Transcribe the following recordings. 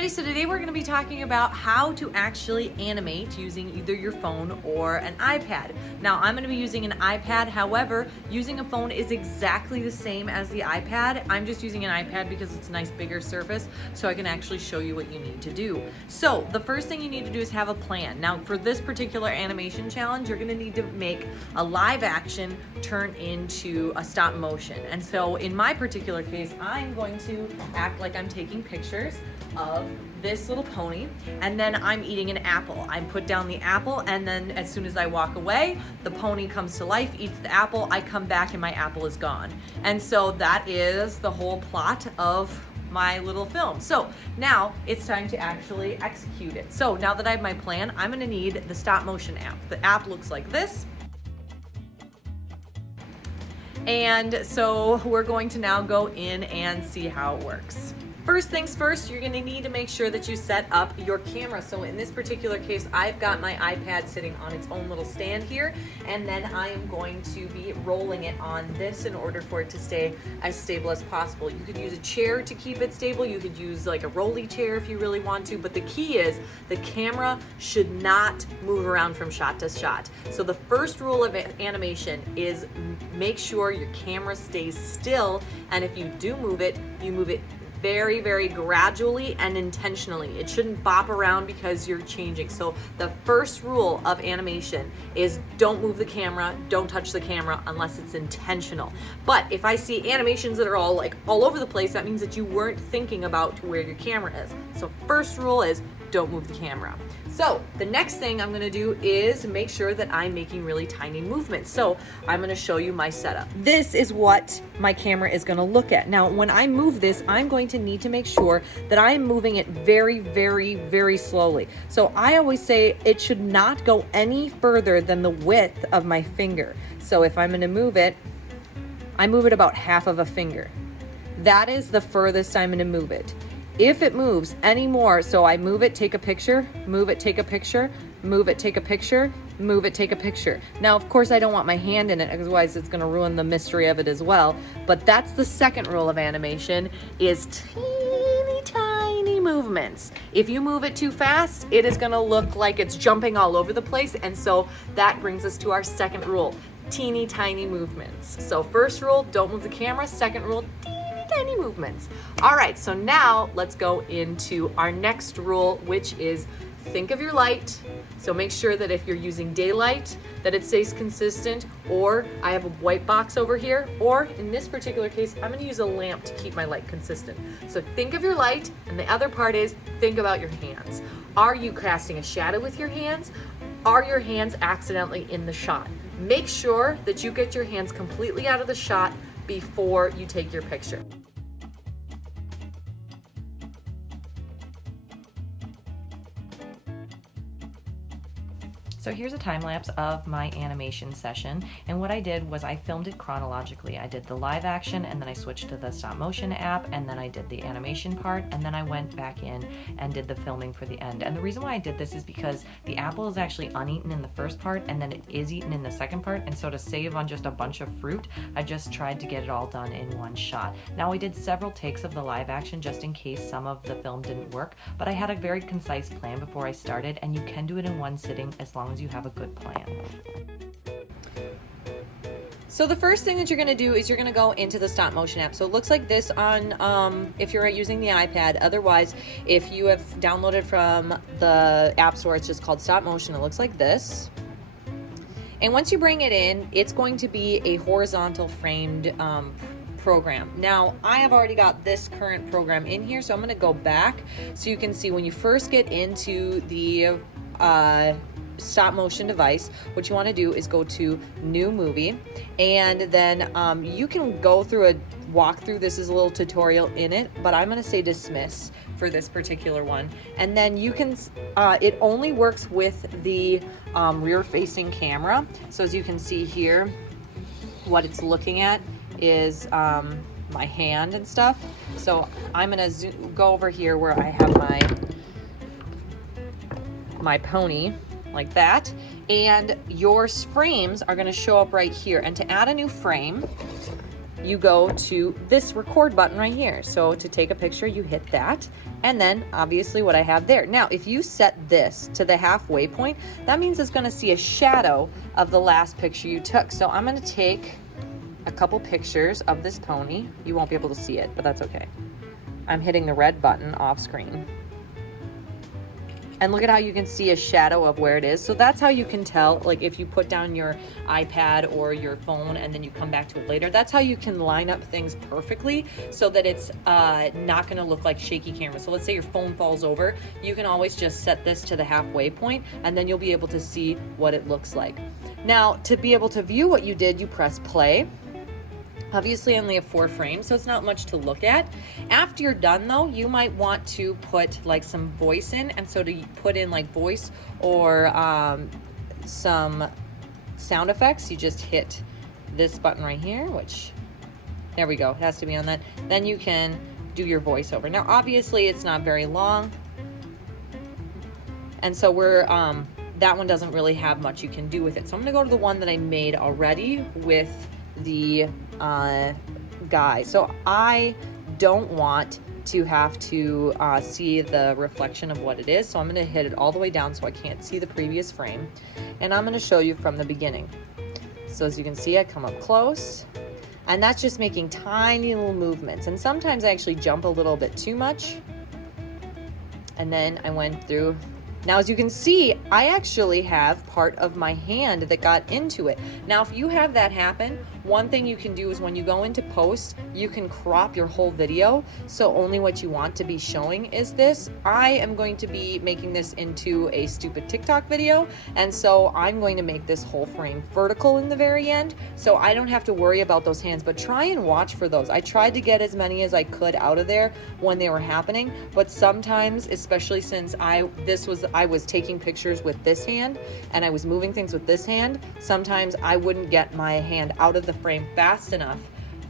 everybody, so today we're going to be talking about how to actually animate using either your phone or an iPad. Now I'm going to be using an iPad, however, using a phone is exactly the same as the iPad. I'm just using an iPad because it's a nice bigger surface, so I can actually show you what you need to do. So the first thing you need to do is have a plan. Now for this particular animation challenge, you're going to need to make a live action turn into a stop motion. And so in my particular case, I'm going to act like I'm taking pictures of this little pony, and then I'm eating an apple. I put down the apple, and then as soon as I walk away, the pony comes to life, eats the apple, I come back and my apple is gone. And so that is the whole plot of my little film. So now it's time to actually execute it. So now that I have my plan, I'm gonna need the stop motion app. The app looks like this. And so we're going to now go in and see how it works. First things first, you're going to need to make sure that you set up your camera. So in this particular case, I've got my iPad sitting on its own little stand here, and then I am going to be rolling it on this in order for it to stay as stable as possible. You could use a chair to keep it stable. You could use like a rolly chair if you really want to, but the key is the camera should not move around from shot to shot. So the first rule of animation is make sure your camera stays still, and if you do move it, you move it very, very gradually and intentionally. It shouldn't bop around because you're changing. So the first rule of animation is don't move the camera, don't touch the camera unless it's intentional. But if I see animations that are all over the place, that means that you weren't thinking about where your camera is. So first rule is don't move the camera. So the next thing I'm gonna do is make sure that I'm making really tiny movements. So I'm gonna show you my setup. This is what my camera is gonna look at. Now, when I move this, I'm going to need to make sure that I am moving it very, very, very slowly. So I always say it should not go any further than the width of my finger. So if I'm gonna move it, I move it about half of a finger. That is the furthest I'm gonna move it. If it moves any more, so I move it, take a picture, move it, take a picture, move it, take a picture, move it, take a picture. Now, of course, I don't want my hand in it, otherwise it's gonna ruin the mystery of it as well. But that's the second rule of animation, is teeny tiny movements. If you move it too fast, it is gonna look like it's jumping all over the place. And so that brings us to our second rule, teeny tiny movements. So first rule, don't move the camera. Second rule, tiny movements. All right, so now let's go into our next rule, which is think of your light. So make sure that if you're using daylight, that it stays consistent, or I have a white box over here, or in this particular case, I'm gonna use a lamp to keep my light consistent. So think of your light, and the other part is think about your hands. Are you casting a shadow with your hands? Are your hands accidentally in the shot? Make sure that you get your hands completely out of the shot before you take your picture. So here's a time lapse of my animation session, and what I did was I filmed it chronologically. I did the live action, and then I switched to the stop motion app, and then I did the animation part, and then I went back in and did the filming for the end. And the reason why I did this is because the apple is actually uneaten in the first part, and then it is eaten in the second part, and so to save on just a bunch of fruit, I just tried to get it all done in one shot. Now, I did several takes of the live action just in case some of the film didn't work, but I had a very concise plan before I started, and you can do it in one sitting as long as you have a good plan. So the first thing that you're going to do is you're going to go into the stop motion app. So it looks like this on if you're using the iPad. Otherwise, if you have downloaded from the App Store, it's just called Stop Motion. It looks like this. And once you bring it in, it's going to be a horizontal framed program. Now, I have already got this current program in here, so I'm going to go back so you can see when you first get into the stop motion device, what you want to do is go to new movie, and then you can go through a walkthrough. This is a little tutorial in it, but I'm going to say dismiss for this particular one. And then you can it only works with the rear facing camera. So as you can see here, what it's looking at is my hand and stuff. So I'm going to go over here where I have my pony like that, and your frames are going to show up right here. And to add a new frame, you go to this record button right here. So to take a picture, you hit that, and then obviously what I have there. Now, if you set this to the halfway point, that means it's gonna see a shadow of the last picture you took. So I'm gonna take a couple pictures of this pony. You won't be able to see it, but that's okay. I'm hitting the red button off screen. And look at how you can see a shadow of where it is. So that's how you can tell, like if you put down your iPad or your phone and then you come back to it later, that's how you can line up things perfectly so that it's not gonna look like shaky camera. So let's say your phone falls over, you can always just set this to the halfway point and then you'll be able to see what it looks like. Now, to be able to view what you did, you press play. Obviously, I only have 4 frames, so it's not much to look at. After you're done though, you might want to put like some voice in, and so to put in like voice or some sound effects, you just hit this button right here, which, there we go, it has to be on that. Then you can do your voiceover. Now, obviously, it's not very long, and so we're, that one doesn't really have much you can do with it. So I'm gonna go to the one that I made already with the guy. So I don't want to have to see the reflection of what it is. So I'm going to hit it all the way down so I can't see the previous frame. And I'm going to show you from the beginning. So as you can see, I come up close. And that's just making tiny little movements. And sometimes I actually jump a little bit too much. And then I went through. Now, as you can see, I actually have part of my hand that got into it. Now, if you have that happen, one thing you can do is when you go into post, you can crop your whole video. So only what you want to be showing is this. I am going to be making this into a stupid TikTok video. And so I'm going to make this whole frame vertical in the very end. So I don't have to worry about those hands, but try and watch for those. I tried to get as many as I could out of there when they were happening. But sometimes, especially since I was taking pictures with this hand and I was moving things with this hand, sometimes I wouldn't get my hand out of the frame fast enough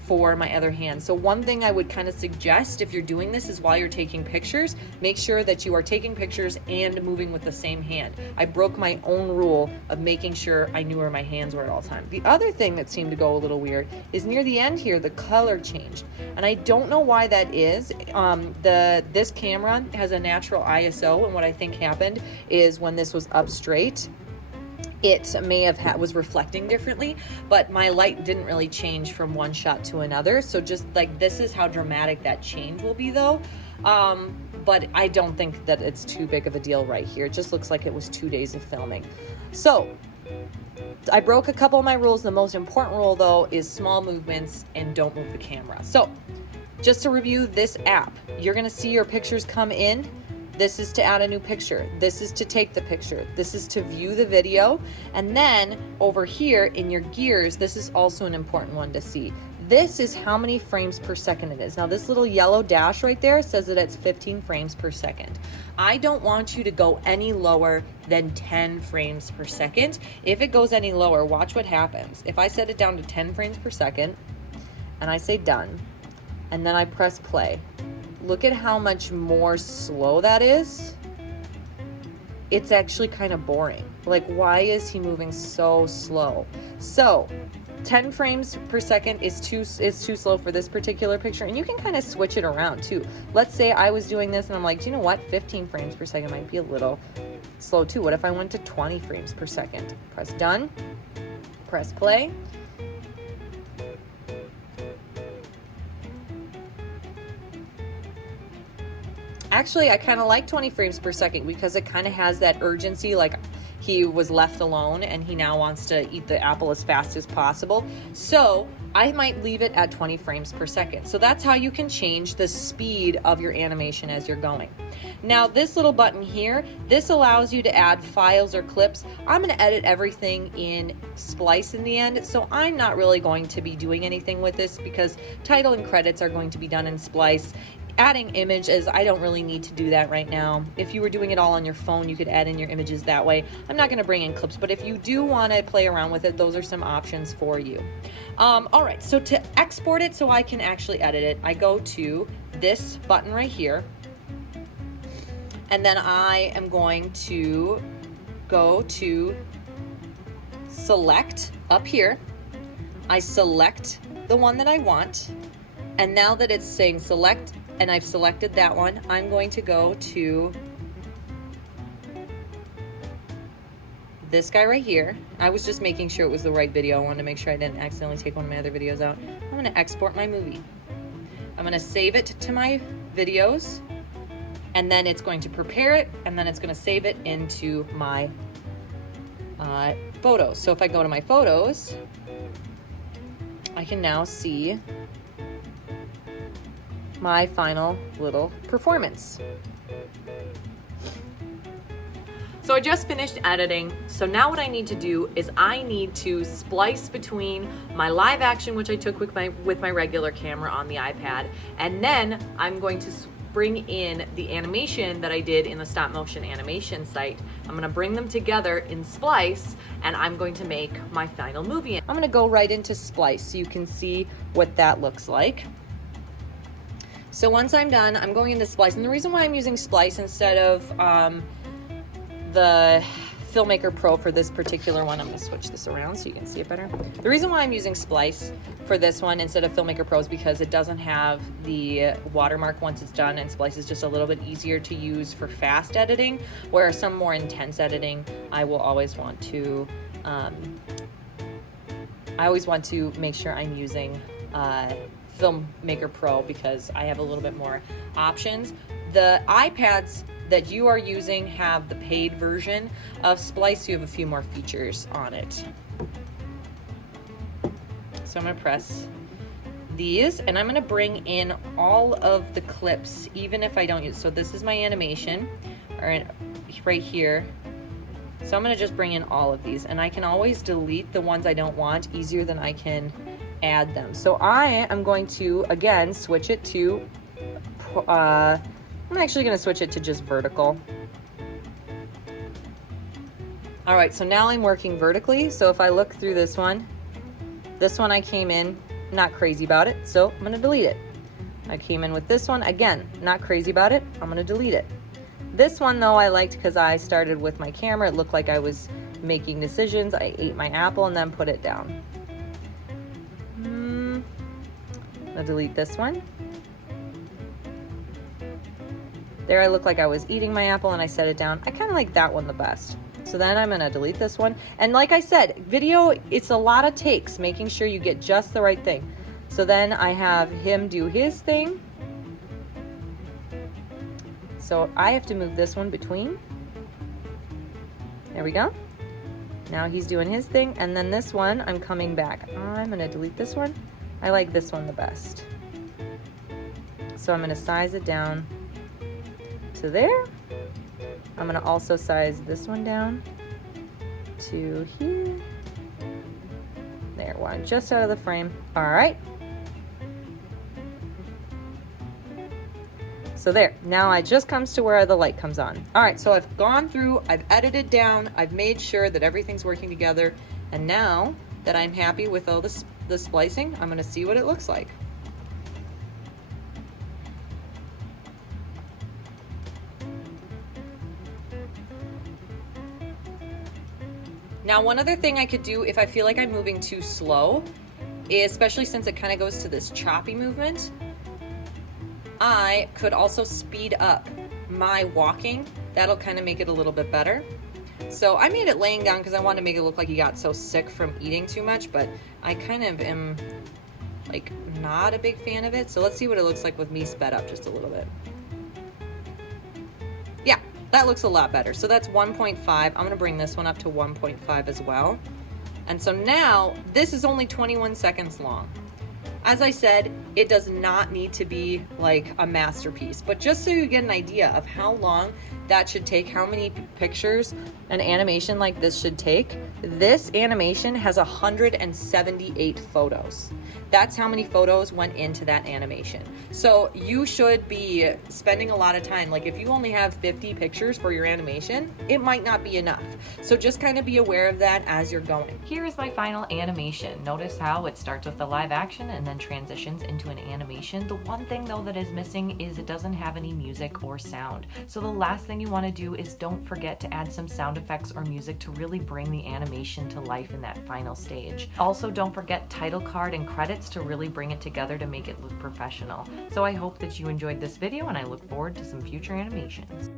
for my other hand. So one thing I would kind of suggest if you're doing this is while you're taking pictures, make sure that you are taking pictures and moving with the same hand. I broke my own rule of making sure I knew where my hands were at all times. The other thing that seemed to go a little weird is near the end here, the color changed. And I don't know why that is. This camera has a natural ISO, and what I think happened is when this was up straight, it may have was reflecting differently, but my light didn't really change from one shot to another. So just like, this is how dramatic that change will be though. But I don't think that it's too big of a deal right here. It just looks like it was 2 days of filming. So I broke a couple of my rules. The most important rule though is small movements and don't move the camera. So just to review this app, you're gonna see your pictures come in. This is to add a new picture. This is to take the picture. This is to view the video. And then over here in your gears, this is also an important one to see. This is how many frames per second it is. Now this little yellow dash right there says that it's 15 frames per second. I don't want you to go any lower than 10 frames per second. If it goes any lower, watch what happens. If I set it down to 10 frames per second and I say done, and then I press play, look at how much more slow that is. It's actually kind of boring. Like, why is he moving so slow? So 10 frames per second is too slow for this particular picture, and you can kind of switch it around too. Let's say I was doing this and I'm like, do you know what? 15 frames per second might be a little slow too. What if I went to 20 frames per second? Press done, press play. Actually, I kind of like 20 frames per second because it kind of has that urgency, like he was left alone and he now wants to eat the apple as fast as possible. So I might leave it at 20 frames per second. So that's how you can change the speed of your animation as you're going. Now this little button here, this allows you to add files or clips. I'm going to edit everything in Splice in the end, so I'm not really going to be doing anything with this because title and credits are going to be done in Splice. Adding images, I don't really need to do that right now. If you were doing it all on your phone, you could add in your images that way. I'm not going to bring in clips, but if you do want to play around with it, those are some options for you. All right, so to export it so I can actually edit it, I go to this button right here, and then I am going to go to select up here. I select the one that I want. And now that it's saying select, and I've selected that one, I'm going to go to this guy right here. I was just making sure it was the right video. I wanted to make sure I didn't accidentally take one of my other videos out. I'm gonna export my movie. I'm gonna save it to my videos, and then it's going to prepare it, and then it's gonna save it into my photos. So if I go to my photos, I can now see my final little performance. So I just finished editing. So now what I need to do is I need to splice between my live action, which I took with my regular camera on the iPad, and then I'm going to bring in the animation that I did in the stop motion animation site. I'm gonna bring them together in Splice, and I'm going to make my final movie. I'm gonna go right into Splice so you can see what that looks like. So once I'm done, I'm going into Splice, and the reason why I'm using Splice instead of the Filmmaker Pro for this particular one, I'm gonna switch this around so you can see it better. The reason why I'm using Splice for this one instead of Filmmaker Pro is because it doesn't have the watermark once it's done, and Splice is just a little bit easier to use for fast editing, whereas some more intense editing, I will always want to, make sure I'm using Filmmaker Pro because I have a little bit more options. The iPads that you are using have the paid version of Splice, so you have a few more features on it. So I'm gonna press these, and I'm gonna bring in all of the clips, even if I don't use, so this is my animation, right here. So I'm gonna just bring in all of these, and I can always delete the ones I don't want easier than I can add them. So I am going to, again, switch it to, I'm actually gonna switch it to just vertical. All right, so now I'm working vertically. So if I look through this one I came in not crazy about it, so I'm gonna delete it. I came in with this one, again, not crazy about it, I'm gonna delete it. This one though I liked because I started with my camera. It looked like I was making decisions. I ate my apple and then put it down. I'm gonna delete this one. There I look like I was eating my apple and I set it down. I kind of like that one the best. So then I'm gonna delete this one. And like I said, video, it's a lot of takes, making sure you get just the right thing. So then I have him do his thing. So I have to move this one between. There we go. Now he's doing his thing. And then this one, I'm coming back. I'm gonna delete this one. I like this one the best. So I'm gonna size it down to there. I'm gonna also size this one down to here. There, one just out of the frame. All right. So there, now it just comes to where the light comes on. All right, so I've gone through, I've edited down, I've made sure that everything's working together, and now that I'm happy with all the splicing, I'm gonna see what it looks like. Now, one other thing I could do if I feel like I'm moving too slow, especially since it kind of goes to this choppy movement, I could also speed up my walking. That'll kind of make it a little bit better. So I made it laying down because I wanted to make it look like he got so sick from eating too much, but I kind of am like not a big fan of it. So let's see what it looks like with me sped up just a little bit. Yeah, that looks a lot better. So that's 1.5. I'm gonna bring this one up to 1.5 as well. And so now this is only 21 seconds long. As I said, it does not need to be like a masterpiece, but just so you get an idea of how long that should take, how many pictures an animation like this should take, this animation has 178 photos. That's how many photos went into that animation. So you should be spending a lot of time. Like if you only have 50 pictures for your animation, it might not be enough. So just kind of be aware of that as you're going. Here is my final animation. Notice how it starts with the live action and then transitions into into an animation. The one thing though that is missing is it doesn't have any music or sound. So the last thing you want to do is don't forget to add some sound effects or music to really bring the animation to life in that final stage. Also, don't forget title card and credits to really bring it together to make it look professional. So I hope that you enjoyed this video, and I look forward to some future animations.